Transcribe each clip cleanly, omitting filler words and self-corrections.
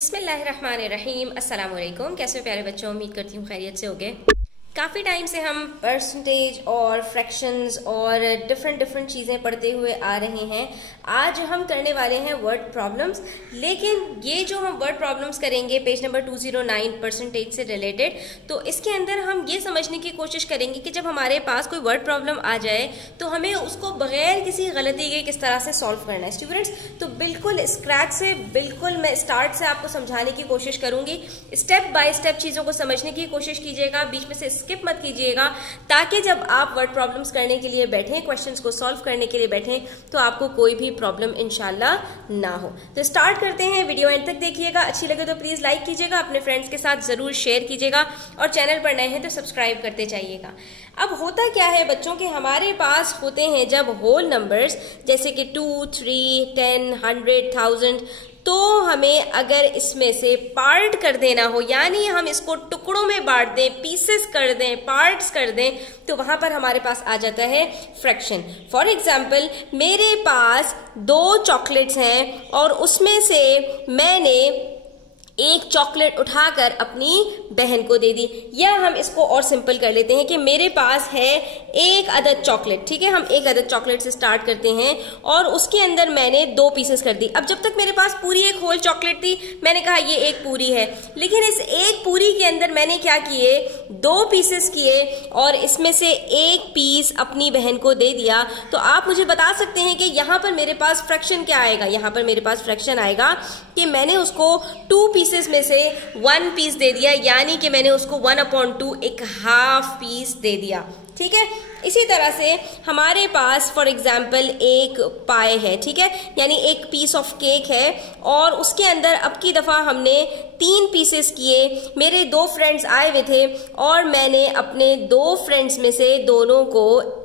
बिस्मिल्लाहिर्रहमानिर्रहीम। अस्सलाम वालेकुम। कैसे हो प्यारे बच्चों, उम्मीद करती हूँ खैरियत से होगे। काफ़ी टाइम से हम परसेंटेज और फ्रैक्शंस और डिफरेंट चीज़ें पढ़ते हुए आ रहे हैं। आज हम करने वाले हैं वर्ड प्रॉब्लम्स, लेकिन ये जो हम वर्ड प्रॉब्लम्स करेंगे पेज नंबर 209 परसेंटेज से रिलेटेड, तो इसके अंदर हम ये समझने की कोशिश करेंगे कि जब हमारे पास कोई वर्ड प्रॉब्लम आ जाए तो हमें उसको बगैर किसी गलती के किस तरह से सॉल्व करना है स्टूडेंट्स। तो बिल्कुल स्क्रैच से, बिल्कुल मैं स्टार्ट से आपको समझाने की कोशिश करूंगी। स्टेप बाय स्टेप चीज़ों को समझने की कोशिश कीजिएगा, बीच में से स्किप मत कीजिएगा, ताकि जब आप वर्ड प्रॉब्लम्स करने के लिए बैठें, क्वेश्चंस को सॉल्व करने के लिए बैठें, तो आपको कोई भी प्रॉब्लम इंशाल्लाह ना हो। तो स्टार्ट करते हैं, वीडियो एंड तक देखिएगा। अच्छी लगे तो प्लीज लाइक कीजिएगा, अपने फ्रेंड्स के साथ जरूर शेयर कीजिएगा और चैनल पर नए हैं तो सब्सक्राइब करते जाइएगा। अब होता क्या है बच्चों के, हमारे पास होते हैं जब होल नंबर्स जैसे कि 2, 3, 10, 100, 1000, तो हमें अगर इसमें से पार्ट कर देना हो, यानी हम इसको टुकड़ों में बांट दें, पीसेस कर दें, पार्ट्स कर दें, तो वहां पर हमारे पास आ जाता है फ्रैक्शन। फॉर एग्जाम्पल, मेरे पास 2 चॉकलेट्स हैं और उसमें से मैंने एक चॉकलेट उठाकर अपनी बहन को दे दी। या हम इसको और सिंपल कर लेते हैं कि मेरे पास है एक अदद चॉकलेट, ठीक है, हम एक अदद चॉकलेट से स्टार्ट करते हैं और उसके अंदर मैंने 2 पीसेस कर दी। अब जब तक मेरे पास पूरी एक होल चॉकलेट थी, मैंने कहा ये एक पूरी है, लेकिन इस एक पूरी के अंदर मैंने क्या किए, 2 पीसेस किए और इसमें से एक पीस अपनी बहन को दे दिया। तो आप मुझे बता सकते हैं कि यहाँ पर मेरे पास फ्रैक्शन क्या आएगा। यहाँ पर मेरे पास फ्रैक्शन आएगा कि मैंने उसको 2 पीसेस में से 1 पीस दे दिया, यानी कि मैंने उसको 1/2 एक हाफ पीस दे दिया, ठीक है। इसी तरह से हमारे पास फॉर एग्जाम्पल एक पाए है, ठीक है, यानी एक पीस ऑफ केक है और उसके अंदर अब की दफा हमने 3 पीसेस किए। मेरे 2 फ्रेंड्स आए हुए थे और मैंने अपने 2 फ्रेंड्स में से दोनों को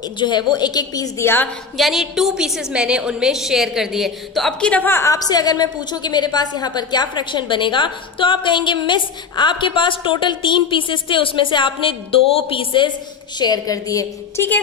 जो है वो एक एक पीस दिया, यानी 2 पीसेस मैंने उनमें शेयर कर दिए। तो अब की दफा आपसे अगर मैं पूछूं कि मेरे पास यहाँ पर क्या फ्रैक्शन बनेगा, तो आप कहेंगे मिस आपके पास टोटल 3 पीसेस थे, उसमें से आपने 2 पीसेस शेयर कर दिए, ठीक है।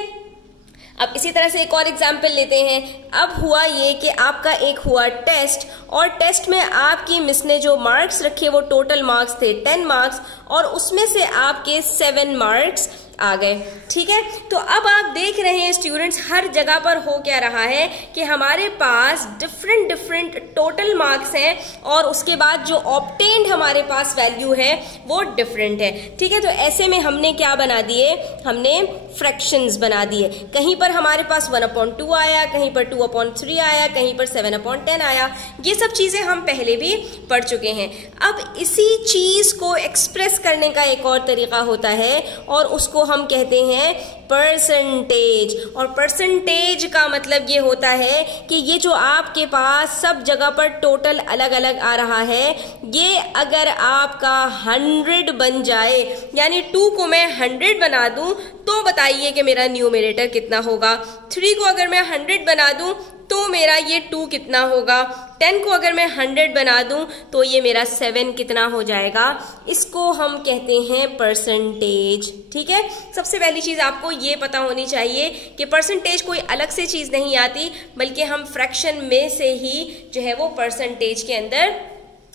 अब इसी तरह से एक और एग्जाम्पल लेते हैं। अब हुआ ये कि आपका एक हुआ टेस्ट और टेस्ट में आपकी मिस ने जो मार्क्स रखे वो टोटल मार्क्स थे 10 मार्क्स और उसमें से आपके 7 मार्क्स आ गए, ठीक है। तो अब आप देख रहे हैं स्टूडेंट्स, हर जगह पर हो क्या रहा है कि हमारे पास डिफरेंट टोटल मार्क्स हैं और उसके बाद जो ऑब्टेन्ड हमारे पास वैल्यू है वो डिफरेंट है, ठीक है। तो ऐसे में हमने क्या बना दिए, हमने फ्रैक्शंस बना दिए। कहीं पर हमारे पास 1/2 आया, कहीं पर 2/3 आया, कहीं पर 7/10 आया। ये सब चीजें हम पहले भी पढ़ चुके हैं। अब इसी चीज को एक्सप्रेस करने का एक और तरीका होता है और उसको हम कहते हैं परसेंटेज। और परसेंटेज का मतलब ये होता है कि ये जो आपके पास सब जगह पर टोटल अलग अलग आ रहा है, ये अगर आपका 100 बन जाए, यानी 2 को मैं 100 बना दूं, तो बताइए कि मेरा न्यूमरेटर कितना होगा। 3 को अगर मैं 100 बना दूं तो मेरा ये 2 कितना होगा। 10 को अगर मैं 100 बना दूं तो ये मेरा 7 कितना हो जाएगा। इसको हम कहते हैं परसेंटेज, ठीक है। सबसे पहली चीज आपको ये पता होनी चाहिए कि परसेंटेज कोई अलग से चीज नहीं आती, बल्कि हम फ्रैक्शन में से ही जो है वो परसेंटेज के अंदर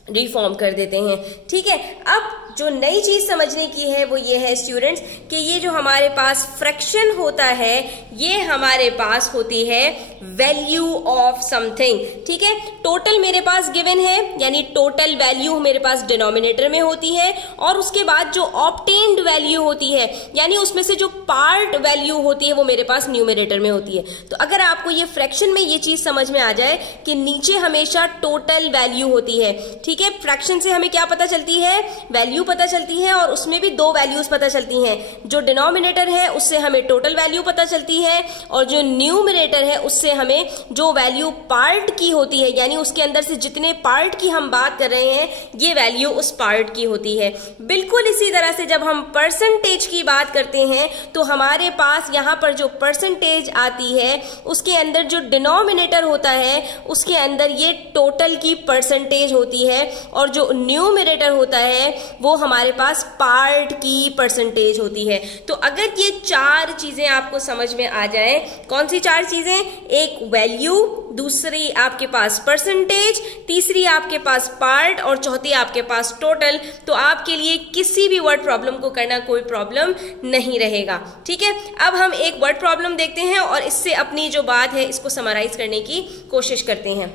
रिफॉर्म कर देते हैं, ठीक है। अब जो नई चीज समझने की है वो ये है स्टूडेंट्स कि ये जो हमारे पास फ्रैक्शन होता है, ये हमारे पास होती है वैल्यू ऑफ समथिंग, ठीक है। टोटल मेरे पास गिवन है, यानी टोटल वैल्यू मेरे पास डिनोमिनेटर में होती है और उसके बाद जो ऑब्टेन्ड वैल्यू होती है, यानी उसमें से जो पार्ट वैल्यू होती है वो मेरे पास न्यूमरेटर में होती है। तो अगर आपको ये फ्रैक्शन में ये चीज समझ में आ जाए कि नीचे हमेशा टोटल वैल्यू होती है, ठीक है। फ्रैक्शन से हमें क्या पता चलती है, वैल्यू पता चलती है और उसमें भी 2 वैल्यूज पता चलती हैं। जो डिनोमिनेटर है उससे हमें टोटल वैल्यू पता चलती है और जो न्यूमरेटर है उससे हमें जो वैल्यू पार्ट की होती है, यानी उसके अंदर से जितने पार्ट की हम बात कर रहे हैं, ये वैल्यू उस पार्ट की होती है। बिल्कुल इसी तरह से जब हम परसेंटेज की बात करते हैं तो हमारे पास यहाँ पर जो परसेंटेज आती है उसके अंदर जो डिनोमिनेटर होता है उसके अंदर ये टोटल की परसेंटेज होती है और जो न्यूमरेटर होता है वो वो हमारे पास पार्ट की परसेंटेज होती है। तो अगर ये 4 चीजें आपको समझ में आ जाए, कौन सी 4 चीजें? एक वैल्यू, दूसरी आपके पास परसेंटेज, तीसरी आपके पास पार्ट और चौथी आपके पास टोटल, तो आपके लिए किसी भी वर्ड प्रॉब्लम को करना कोई प्रॉब्लम नहीं रहेगा। ठीक है, अब हम एक वर्ड प्रॉब्लम देखते हैं और इससे अपनी जो बात है इसको समराइज करने की कोशिश करते हैं।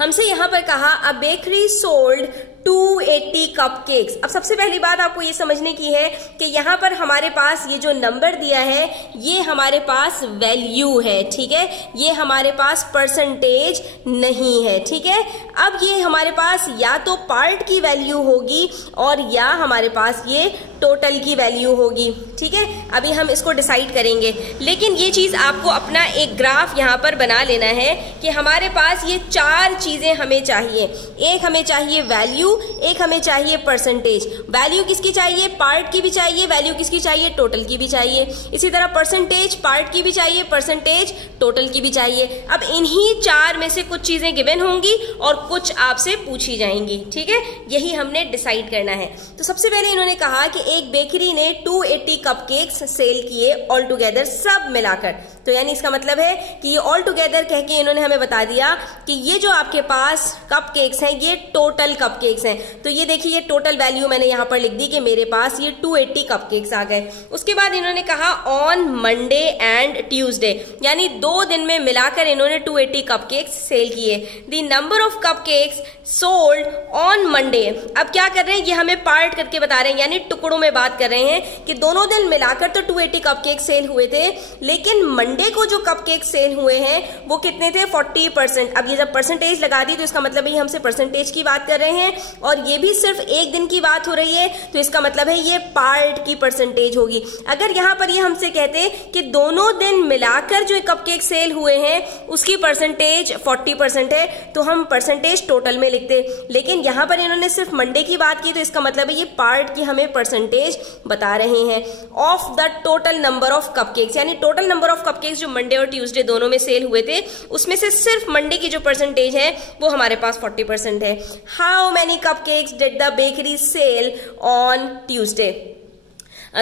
हमसे यहां पर कहा अ बेकरी सोल्ड 280 कपकेक्स। अब सबसे पहली बात आपको ये समझने की है कि यहाँ पर हमारे पास ये जो नंबर दिया है ये हमारे पास वैल्यू है। ठीक है, ये हमारे पास परसेंटेज नहीं है। ठीक है, अब ये हमारे पास या तो पार्ट की वैल्यू होगी और या हमारे पास ये टोटल की वैल्यू होगी। ठीक है, अभी हम इसको डिसाइड करेंगे, लेकिन ये चीज आपको अपना एक ग्राफ यहाँ पर बना लेना है कि हमारे पास ये 4 चीजें हमें चाहिए। एक हमें चाहिए वैल्यू, एक हमें चाहिए परसेंटेज। वैल्यू किसकी चाहिए? पार्ट की भी चाहिए। वैल्यू किसकी चाहिए? टोटल की भी चाहिए। इसी तरह परसेंटेज पार्ट की भी चाहिए, परसेंटेज टोटल की भी चाहिए। अब इन्हीं 4 में से कुछ चीजें गिवन होंगी और कुछ आपसे पूछी जाएंगी। ठीक है, यही हमने डिसाइड करना है। तो सबसे पहले इन्होंने कहा कि एक बेकरी ने 280 कपकेक्स सेल किए ऑल टुगेदर, सब मिलाकर। तो यानी इसका मतलब है कि ये ऑल टुगेदर कह के इन्होंने हमें बता दिया कि ये जो आपके पास कपकेक्स हैं ये टोटल कपकेक्स हैं। तो ये देखिए, ये टोटल वैल्यू मैंने यहां पर लिख दी कि मेरे पास ये 280 कपकेक्स आ गए। उसके बाद इन्होंने कहा ऑन मंडे एंड ट्यूसडे, यानी 2 दिन में मिलाकर इन्होंने 280 कपकेक्स सेल किए। The number of cupcakes sold on Monday. अब क्या कर रहे हैं, ये हमें पार्ट करके बता रहे हैं, यानी टुकड़ों में बात कर रहे हैं कि दोनों दिन मिलाकर तो 280 कपकेक्स सेल हुए थे, लेकिन मंडे को जो कपकेक्स सेल हुए हैं वो कितने थे? 40%। अब ये जब परसेंटेज लगा दी तो इसका मतलब है ये हमसे परसेंटेज की बात कर रहे हैं, और ये भी सिर्फ एक दिन की बात हो रही है, तो इसका मतलब है ये पार्ट की परसेंटेज होगी। अगर यहां पर ये हमसे कहते कि दोनों दिन मिलाकर जो कपकेक सेल हुए हैं उसकी परसेंटेज 40% है, तो हम परसेंटेज टोटल में लिखते, लेकिन यहां पर इन्होंने सिर्फ मंडे की बात की, तो इसका मतलब है ये पार्ट की हमें परसेंटेज बता रहे हैं। Of the total number of cupcakes, यानी टोटल नंबर ऑफ कपकेक्स जो मंडे और ट्यूसडे दोनों में सेल हुए थे उसमें से सिर्फ मंडे की जो परसेंटेज है वो हमारे पास 40% है। How many cupcakes did the bakery sell on Tuesday?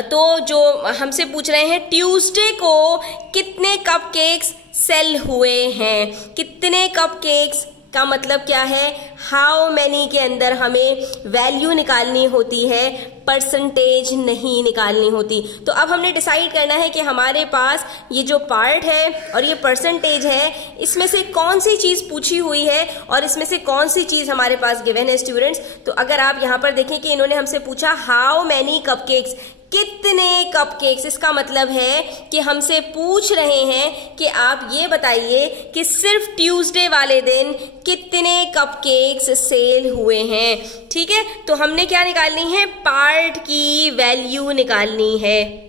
तो जो हमसे पूछ रहे हैं ट्यूसडे को कितने कपकेक्स सेल हुए हैं। कितने कपकेक्स का मतलब क्या है? हाउ मैनी के अंदर हमें वैल्यू निकालनी होती है, परसेंटेज नहीं निकालनी होती। तो अब हमने डिसाइड करना है कि हमारे पास ये जो पार्ट है और ये परसेंटेज है, इसमें से कौन सी चीज पूछी हुई है और इसमें से कौन सी चीज हमारे पास गिवन है स्टूडेंट्स। तो अगर आप यहाँ पर देखें कि इन्होंने हमसे पूछा हाउ मैनी कपकेक्स, कितने कपकेक्स, इसका मतलब है कि हमसे पूछ रहे हैं कि आप ये बताइए कि सिर्फ ट्यूसडे वाले दिन कितने कपकेक्स सेल हुए हैं। ठीक है, तो हमने क्या निकालनी है? पार्ट की वैल्यू निकालनी है।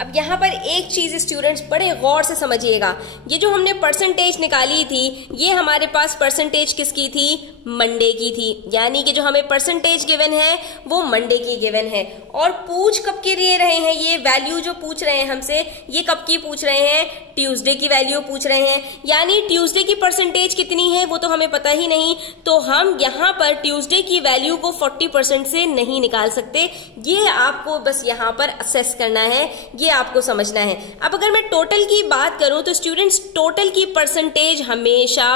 अब यहाँ पर एक चीज स्टूडेंट्स बड़े गौर से समझिएगा, ये जो हमने परसेंटेज निकाली थी ये हमारे पास परसेंटेज किसकी थी? मंडे की थी, यानी कि जो हमें परसेंटेज गिवन है वो मंडे की गिवन है। और पूछ कब के लिए रहे हैं? ये वैल्यू जो पूछ रहे हैं हमसे ये कब की पूछ रहे हैं? ट्यूसडे की वैल्यू पूछ रहे हैं, यानी ट्यूसडे की परसेंटेज कितनी है वो तो हमें पता ही नहीं, तो हम यहाँ पर ट्यूसडे की वैल्यू को 40% से नहीं निकाल सकते। ये आपको बस यहाँ पर असेस करना है, ये आपको समझना है। अब अगर मैं टोटल की बात करूं तो स्टूडेंट्स टोटल की परसेंटेज हमेशा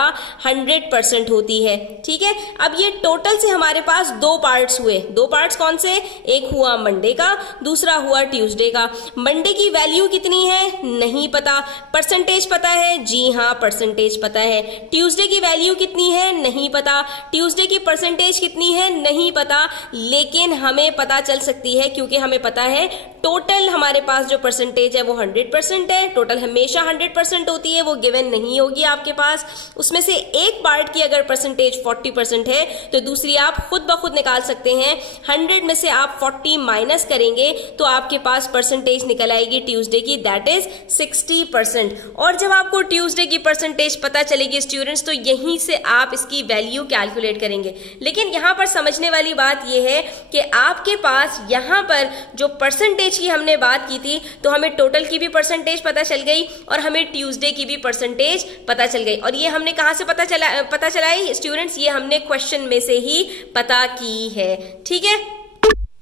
100% होती है। ठीक है, अब ये टोटल से हमारे पास 2 पार्ट्स हुए। 2 पार्ट्स कौन से? एक हुआ मंडे का, दूसरा हुआ ट्यूसडे का। मंडे की वैल्यू कितनी है? नहीं पता। परसेंटेज पता है? जी हाँ, परसेंटेज पता है। ट्यूसडे की वैल्यू कितनी है? नहीं पता। ट्यूसडे की परसेंटेज कितनी है? नहीं पता, लेकिन हमें पता चल सकती है क्योंकि हमें पता है टोटल हमारे पास जो परसेंटेज है वो 100% है। टोटल हमेशा 100% होती है, वो गिवन नहीं होगी आपके पास। उसमें से एक पार्ट की अगर परसेंटेज 40% है तो दूसरी आप खुद ब खुद निकाल सकते हैं। 100 में से आप 40 माइनस करेंगे तो आपके पास परसेंटेज निकल आएगी ट्यूसडे की, दैट इज 60%। और जब आपको ट्यूसडे की परसेंटेज पता चलेगी स्टूडेंट्स तो यहीं से आप इसकी वैल्यू कैलकुलेट करेंगे। लेकिन यहां पर समझने वाली बात यह है कि आपके पास यहां पर जो परसेंटेज की हमने बात की थी तो हमें टोटल की भी परसेंटेज पता चल गई और हमें ट्यूसडे की भी परसेंटेज पता चल गई। और ये हमने कहां से पता चलाई स्टूडेंट्स? ये हमने क्वेश्चन में से ही पता की है। ठीक है,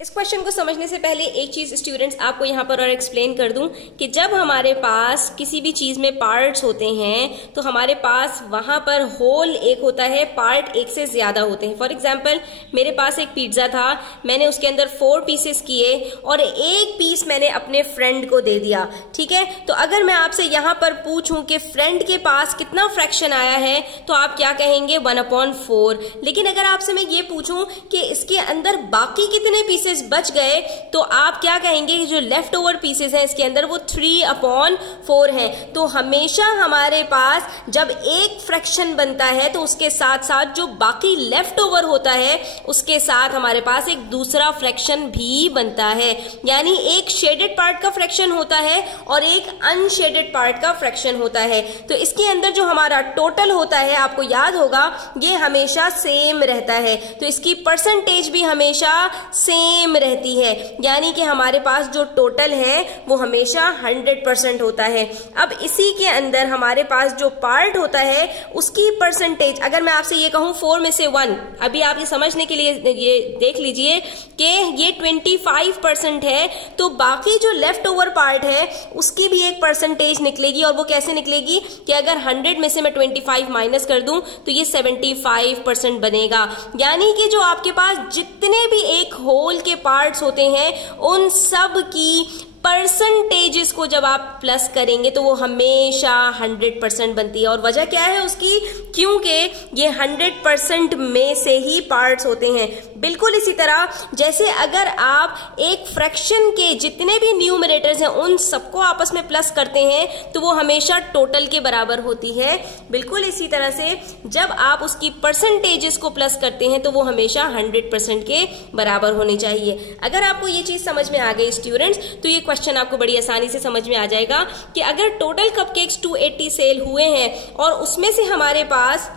इस क्वेश्चन को समझने से पहले एक चीज स्टूडेंट्स आपको यहाँ पर और एक्सप्लेन कर दूं कि जब हमारे पास किसी भी चीज में पार्ट्स होते हैं तो हमारे पास वहां पर होल एक होता है, पार्ट एक से ज्यादा होते हैं। फॉर एग्जाम्पल मेरे पास एक पिज्जा था, मैंने उसके अंदर 4 पीसेस किए और एक पीस मैंने अपने फ्रेंड को दे दिया, ठीक है। तो अगर मैं आपसे यहाँ पर पूछूं कि फ्रेंड के पास कितना फ्रैक्शन आया है तो आप क्या कहेंगे, 1/4। लेकिन अगर आपसे मैं ये पूछूं कि इसके अंदर बाकी कितने पीसेस बच गए तो आप क्या कहेंगे कि जो लेफ्ट ओवर पीसेस हैं इसके अंदर वो 3/4 हैं। तो हमेशा हमारे पास जब एक फ्रैक्शन बनता है तो उसके साथ साथ जो बाकी लेफ्ट ओवर होता है उसके साथ हमारे पास एक दूसरा फ्रैक्शन भी बनता है, यानी एक शेडेड पार्ट का फ्रैक्शन होता है और एक अनशेडेड पार्ट का फ्रैक्शन होता है। तो इसके अंदर जो हमारा टोटल होता है आपको याद होगा ये हमेशा सेम रहता है, तो इसकी परसेंटेज भी हमेशा सेम रहती है, यानी कि हमारे पास जो टोटल है वो हमेशा 100% होता है। अब इसी के अंदर हमारे पास जो पार्ट होता है उसकी परसेंटेज, अगर मैं आपसे ये कहूं 4 में से 1, अभी आप ये समझने के लिए ये देख लीजिए कि ये 25% है, तो बाकी जो लेफ्ट ओवर पार्ट है उसकी भी एक परसेंटेज निकलेगी। और वो कैसे निकलेगी कि अगर 100 में से मैं 25 माइनस कर दूं तो ये 75% बनेगा, यानी कि जो आपके पास जितने भी एक होल के पार्ट्स होते हैं उन सब की परसेंटेजेस को जब आप प्लस करेंगे तो वो हमेशा 100% बनती है। और वजह क्या है उसकी, क्योंकि ये 100% में से ही पार्ट्स होते हैं। बिल्कुल इसी तरह जैसे अगर आप एक फ्रैक्शन के जितने भी न्यूमरेटर्स हैं उन सबको आपस में प्लस करते हैं तो वो हमेशा टोटल के बराबर होती है। बिल्कुल इसी तरह से जब आप उसकी परसेंटेजेस को प्लस करते हैं तो वो हमेशा 100% के बराबर होनी चाहिए। अगर आपको ये चीज समझ में आ गई स्टूडेंट्स तो ये क्वेश्चन आपको बड़ी आसानी से समझ में आ जाएगा कि अगर टोटल कपकेक्स 280 सेल हुए हैं और उसमें से हमारे पास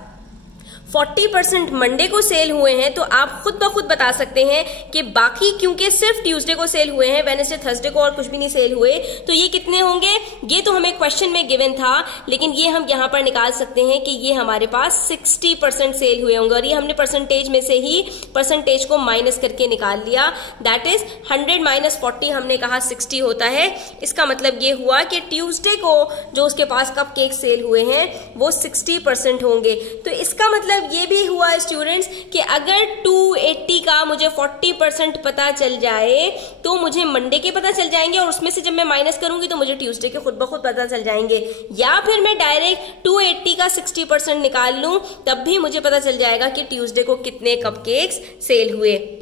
40% मंडे को सेल हुए हैं तो आप खुद ब खुद बता सकते हैं कि बाकी क्योंकि सिर्फ ट्यूसडे को सेल हुए हैं, वेडनेसडे थर्सडे को और कुछ भी नहीं सेल हुए, तो ये कितने होंगे। ये तो हमें क्वेश्चन में गिवन था, लेकिन ये हम यहां पर निकाल सकते हैं कि ये हमारे पास 60% सेल हुए होंगे और ये हमने परसेंटेज में से ही परसेंटेज को माइनस करके निकाल लिया। दैट इज 100 माइनस 40 हमने कहा 60 होता है। इसका मतलब ये हुआ कि ट्यूसडे को जो उसके पास कप केक सेल हुए हैं वो 60% होंगे। तो इसका मतलब ये भी हुआ स्टूडेंट्स कि अगर 280 का मुझे 40% पता चल जाए तो मुझे मंडे के पता चल जाएंगे और उसमें से जब मैं माइनस करूंगी तो मुझे ट्यूसडे के खुद ब खुद पता चल जाएंगे, या फिर मैं डायरेक्ट 280 का 60% निकाल लूं तब भी मुझे पता चल जाएगा कि ट्यूसडे को कितने कपकेक्स सेल हुए।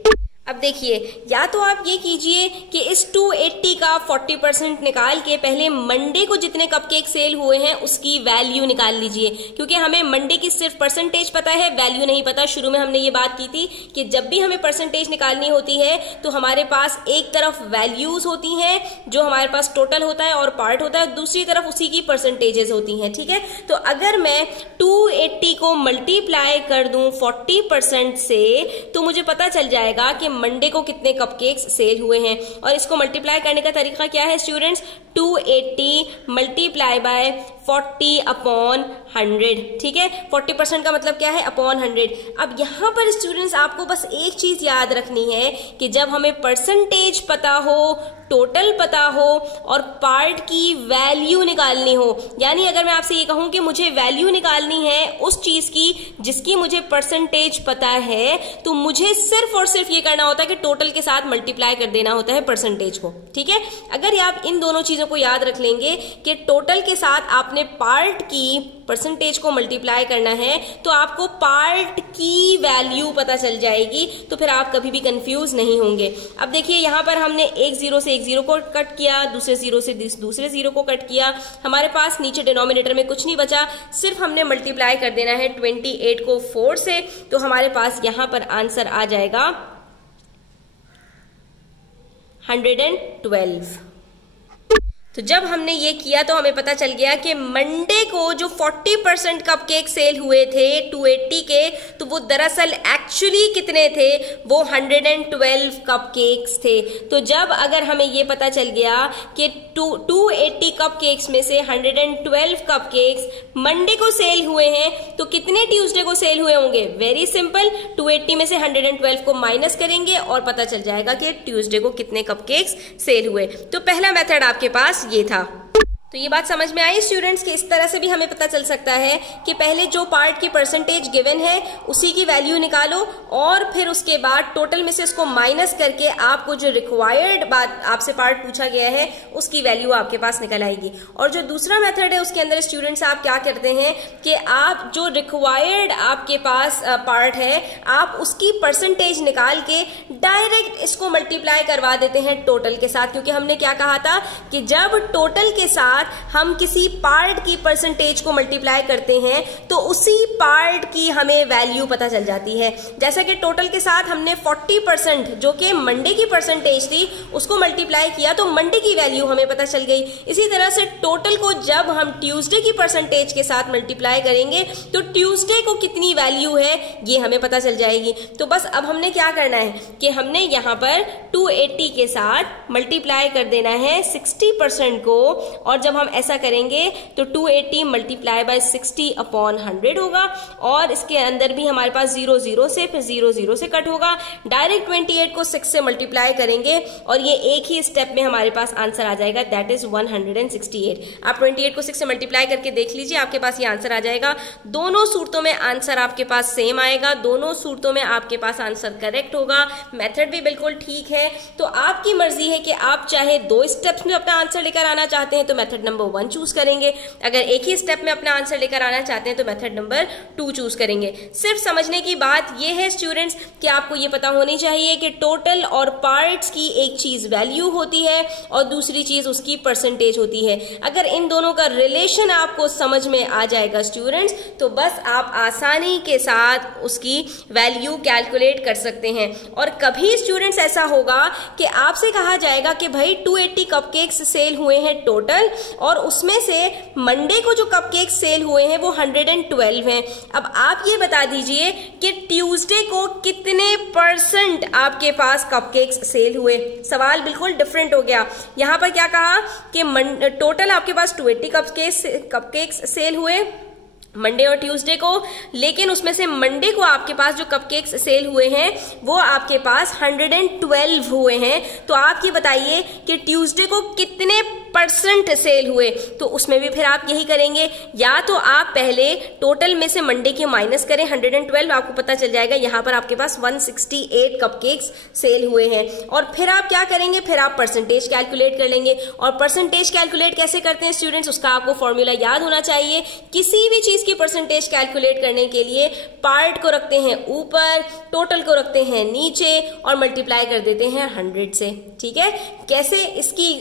अब देखिए, या तो आप ये कीजिए कि इस 280 का 40% निकाल के पहले मंडे को जितने कपकेक सेल हुए हैं उसकी वैल्यू निकाल लीजिए, क्योंकि हमें मंडे की सिर्फ परसेंटेज पता है, वैल्यू नहीं पता। शुरू में हमने ये बात की थी कि जब भी हमें परसेंटेज निकालनी होती है तो हमारे पास एक तरफ वैल्यूज होती हैं जो हमारे पास टोटल होता है और पार्ट होता है, दूसरी तरफ उसी की परसेंटेजेस होती हैं, ठीक है। तो अगर मैं 280 को मल्टीप्लाई कर दूं 40% से तो मुझे पता चल जाएगा कि मंडे को कितने कपकेक्स सेल हुए हैं। और इसको मल्टीप्लाई करने का तरीका क्या है स्टूडेंट्स, 280 मल्टीप्लाई बाय 40/100, ठीक है। 40% का मतलब क्या है, अपॉन 100। अब यहां पर स्टूडेंट्स आपको बस एक चीज याद रखनी है कि जब हमें परसेंटेज पता हो, टोटल पता हो और पार्ट की वैल्यू निकालनी हो, यानी अगर मैं आपसे ये कहूं कि मुझे वैल्यू निकालनी है उस चीज की जिसकी मुझे परसेंटेज पता है, तो मुझे सिर्फ और सिर्फ ये करना होता है कि टोटल के साथ मल्टीप्लाई कर देना होता है परसेंटेज को, ठीक है। अगर आप इन दोनों चीजों को याद रख लेंगे कि टोटल के साथ आपने पार्ट की परसेंटेज को मल्टीप्लाई करना है तो आपको पार्ट की वैल्यू पता चल जाएगी, तो फिर आप कभी भी कंफ्यूज नहीं होंगे। अब देखिए यहां पर हमने एक जीरो से एक जीरो को कट किया, दूसरे जीरो से दूसरे जीरो को कट किया, हमारे पास नीचे डिनोमिनेटर में कुछ नहीं बचा, सिर्फ हमने मल्टीप्लाई कर देना है 28 को 4 से, तो हमारे पास यहां पर आंसर आ जाएगा 112। तो जब हमने ये किया तो हमें पता चल गया कि मंडे को जो 40% कपकेक सेल हुए थे 280 के, तो वो दरअसल एक्चुअली कितने थे, वो 112 कपकेक्स थे। तो जब अगर हमें ये पता चल गया कि 280 कपकेक्स में से 112 कपकेक्स मंडे को सेल हुए हैं, तो कितने ट्यूसडे को सेल हुए होंगे? वेरी सिंपल, 280 में से 112 को माइनस करेंगे और पता चल जाएगा कि ट्यूसडे को कितने कपकेक्स सेल हुए। तो पहला मेथड आपके पास ये था। तो ये बात समझ में आई स्टूडेंट्स कि इस तरह से भी हमें पता चल सकता है कि पहले जो पार्ट की परसेंटेज गिवन है उसी की वैल्यू निकालो और फिर उसके बाद टोटल में से इसको माइनस करके आपको जो रिक्वायर्ड बात आपसे पार्ट पूछा गया है उसकी वैल्यू आपके पास निकल आएगी। और जो दूसरा मेथड है उसके अंदर स्टूडेंट्स आप क्या करते हैं कि आप जो रिक्वायर्ड आपके पास पार्ट है आप उसकी परसेंटेज निकाल के डायरेक्ट इसको मल्टीप्लाई करवा देते हैं टोटल के साथ, क्योंकि हमने क्या कहा था कि जब टोटल के साथ हम किसी पार्ट की परसेंटेज को मल्टीप्लाई करते हैं तो उसी पार्ट की हमें वैल्यू पता चल जाती है। जैसा कि टोटल के साथ हमने 40% जो कि मंडे की परसेंटेज थी उसको मल्टीप्लाई किया तो मंडे की वैल्यू हमें पता चल गई। इसी तरह से टोटल को जब हम ट्यूसडे की परसेंटेज के साथ मल्टीप्लाई करेंगे तो ट्यूसडे को कितनी वैल्यू है ये हमें पता चल जाएगी। तो बस अब हमने क्या करना है कि हमने यहां पर 280 के साथ मल्टीप्लाई कर देना है 60% को, और जब हम ऐसा करेंगे तो 280 मल्टीप्लाई बाय 60 अपॉन 100 होगा और इसके अंदर भी हमारे पास 0 0 से फिर 0 0 से कट होगा। डायरेक्ट 28 को 6 से मल्टीप्लाई करेंगे और ये एक ही स्टेप में हमारे पास आंसर आ जाएगा, दैट इज 168। आप 28 को 6 से मल्टीप्लाई करके देख लीजिए, आपके पास ये आंसर आ जाएगा। दोनों सूरतों में आंसर आपके पास सेम आएगा, दोनों सूरतों में आपके पास आंसर करेक्ट होगा, मेथड भी बिल्कुल ठीक है। तो आपकी मर्जी है कि आप चाहे 2 स्टेप्स में अपना आंसर लेकर आना चाहते हैं तो मेथड नंबर 1 चूज करेंगे, अगर एक ही स्टेप में अपना आंसर लेकर आना चाहते हैं तो मेथड नंबर 2 चूज करेंगे। सिर्फ समझने की बात यह है स्टूडेंट्स कि आपको यह पता होनी चाहिए कि टोटल और पार्ट्स की एक चीज वैल्यू होती है और दूसरी चीज उसकी परसेंटेज होती है। अगर इन दोनों का रिलेशन आपको समझ में आ जाएगा स्टूडेंट्स तो बस आप आसानी के साथ उसकी वैल्यू कैलकुलेट कर सकते हैं। और कभी स्टूडेंट्स ऐसा होगा कि आपसे कहा जाएगा कि भाई 280 कपकेक्स सेल हुए हैं टोटल और उसमें से मंडे को जो कपकेक सेल हुए हैं वो 112 हैं। अब आप ये बता दीजिए कि ट्यूसडे को कितने % आपके पास कपकेक्स सेल हुए। सवाल बिल्कुल डिफरेंट हो गया। यहां पर क्या कहा कि टोटल आपके पास 280 कपकेक्स सेल हुए मंडे और ट्यूसडे को, लेकिन उसमें से मंडे को आपके पास जो कपकेक्स सेल हुए हैं वो आपके पास 112 हुए हैं। तो आप ये बताइए कि ट्यूसडे को कितने % सेल हुए, तो उसमें भी फिर आप यही करेंगे, या तो आप पहले टोटल में से मंडे के माइनस करें 112, आपको पता चल जाएगा यहां पर आपके पास 168 कपकेक्स सेल हुए हैं, और फिर आप क्या करेंगे, फिर आप परसेंटेज कैलकुलेट कर लेंगे। और परसेंटेज कैलकुलेट कैसे करते हैं स्टूडेंट्स, उसका आपको फॉर्मूला याद होना चाहिए। किसी भी चीज की परसेंटेज कैलकुलेट करने के लिए पार्ट को रखते हैं ऊपर, टोटल को रखते हैं नीचे और मल्टीप्लाई कर देते हैं 100 से। ठीक है, कैसे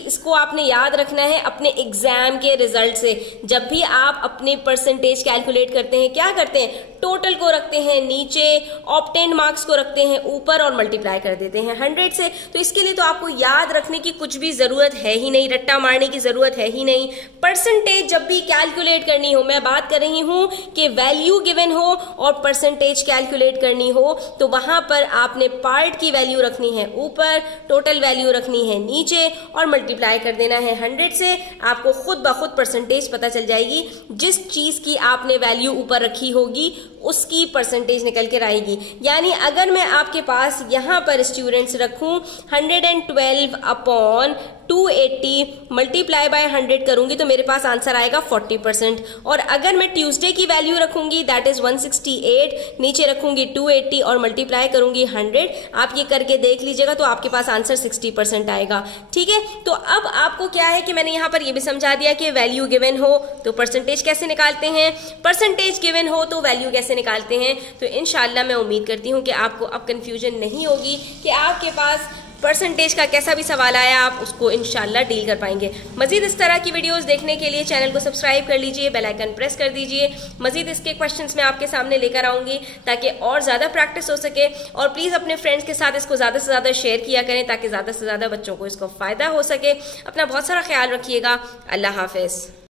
इसको आपने याद रखना है अपने एग्जाम के रिजल्ट से। जब भी आप अपने परसेंटेज कैलकुलेट करते हैं क्या करते हैं, टोटल को रखते हैं नीचे, ऑब्टेन्ड मार्क्स को रखते हैं ऊपर और मल्टीप्लाई कर देते हैं 100 से। तो इसके लिए तो आपको याद रखने की कुछ भी जरूरत है ही नहीं, रट्टा मारने की जरूरत है ही नहीं। परसेंटेज जब भी कैलकुलेट करनी हो, मैं बात कर रही हूं कि वैल्यू गिवन हो और परसेंटेज कैलकुलेट करनी हो, तो वहां पर आपने पार्ट की वैल्यू रखनी है ऊपर, टोटल वैल्यू रखनी है नीचे और मल्टीप्लाई कर देना है 100 से। आपको खुद ब खुद परसेंटेज पता चल जाएगी। जिस चीज की आपने वैल्यू ऊपर रखी होगी उसकी परसेंटेज निकल कर आएगी। यानी अगर मैं आपके पास यहां पर स्टूडेंट्स रखूं 112 अपॉन 280 मल्टीप्लाई बाय 100 करूंगी तो मेरे पास आंसर आएगा 40%। और अगर मैं ट्यूसडे की वैल्यू रखूंगी दैट इज 168, नीचे रखूंगी 280 और मल्टीप्लाई करूंगी 100, आप ये करके देख लीजिएगा तो आपके पास आंसर 60% आएगा। ठीक है, तो अब आपको क्या है कि मैंने यहां पर ये भी समझा दिया कि वैल्यू गिवन हो तो परसेंटेज कैसे निकालते हैं, परसेंटेज गिवन हो तो वैल्यू कैसे निकालते हैं। तो इंशाल्लाह मैं उम्मीद करती हूं कि आपको अब कंफ्यूजन नहीं होगी कि आपके पास परसेंटेज का कैसा भी सवाल आया आप उसको इंशाल्लाह डील कर पाएंगे। मजीद इस तरह की वीडियोस देखने के लिए चैनल को सब्सक्राइब कर लीजिए, बेल आइकन प्रेस कर दीजिए। मजीद इसके क्वेश्चंस मैं आपके सामने लेकर आऊंगी ताकि और ज़्यादा प्रैक्टिस हो सके। और प्लीज़ अपने फ्रेंड्स के साथ इसको ज़्यादा से ज़्यादा शेयर किया करें ताकि ज़्यादा से ज़्यादा बच्चों को इसको फ़ायदा हो सके। अपना बहुत सारा ख्याल रखिएगा। अल्लाह हाफिज़।